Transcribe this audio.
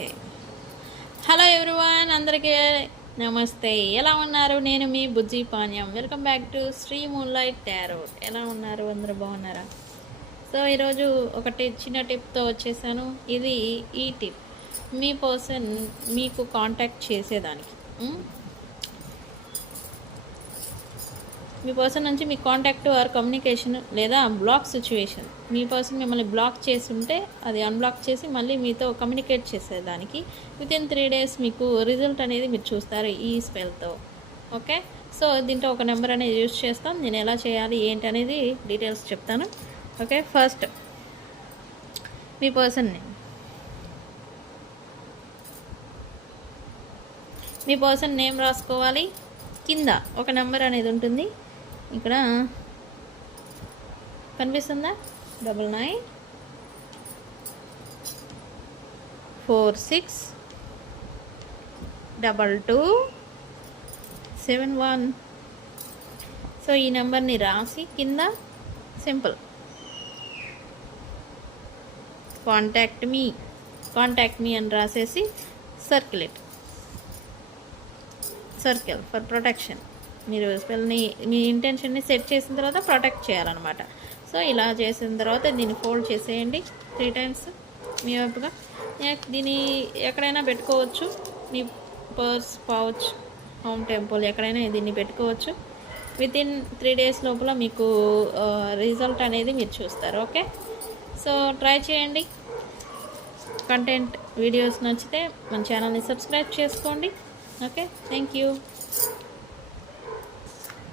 Okay. Hello everyone, అందరికీ నమస్తే. ఎలా ఉన్నారు? నేను మీ బుజ్జి పానీయం. Welcome back to Shri moonlight tarot. ఎలా ఉన్నారు? అందరూ బాగున్నారా? సో ఈరోజు ఒకటి చిన్న టిప్తో వచ్చేసాను. ఇది ఈ టిప్ మీ పర్సన్ మీకు కాంటాక్ట్ చేసేదానికి, మీ పర్సన్ నుంచి మీ కాంటాక్ట్ ఆర్ కమ్యూనికేషన్ లేదా బ్లాక్ సిచ్యువేషన్, మీ పర్సన్ మిమ్మల్ని బ్లాక్ చేసి ఉంటే అది అన్బ్లాక్ చేసి మళ్ళీ మీతో కమ్యూనికేట్ చేసేదానికి వితిన్ 3 days మీకు రిజల్ట్ అనేది మీరు చూస్తారు ఈ స్పెల్తో. ఓకే, సో దీంట్లో ఒక నెంబర్ అనేది యూజ్ చేస్తాం. నేను ఎలా చేయాలి ఏంటి అనేది డీటెయిల్స్ చెప్తాను. ఓకే, ఫస్ట్ మీ పర్సన్ నేమ్ రాసుకోవాలి. కింద ఒక నెంబర్ అనేది ఉంటుంది, ఇక్కడ కనిపిస్తుందా? 99462271. సో ఈ నెంబర్ని రాసి కింద సింపుల్ కాంటాక్ట్ మీ అని రాసేసి సర్కిల్ ఫర్ ప్రొటెక్షన్. మీరు స్పెల్ని మీ ఇంటెన్షన్ని సెట్ చేసిన తర్వాత ప్రొటెక్ట్ చేయాలన్నమాట. సో ఇలా చేసిన తర్వాత దీన్ని ఫోల్డ్ చేసేయండి 3 times మీ వైపుగా. దీన్ని ఎక్కడైనా పెట్టుకోవచ్చు, మీ పర్స్, పౌచ్, హోమ్ టెంపుల్ ఎక్కడైనా దీన్ని పెట్టుకోవచ్చు. వితిన్ 3 days లోపల మీకు రిజల్ట్ అనేది మీరు చూస్తారు. ఓకే, సో ట్రై చేయండి. కంటెంట్ వీడియోస్ నచ్చితే మన ఛానల్ని సబ్స్క్రైబ్ చేసుకోండి. Okay, thank you.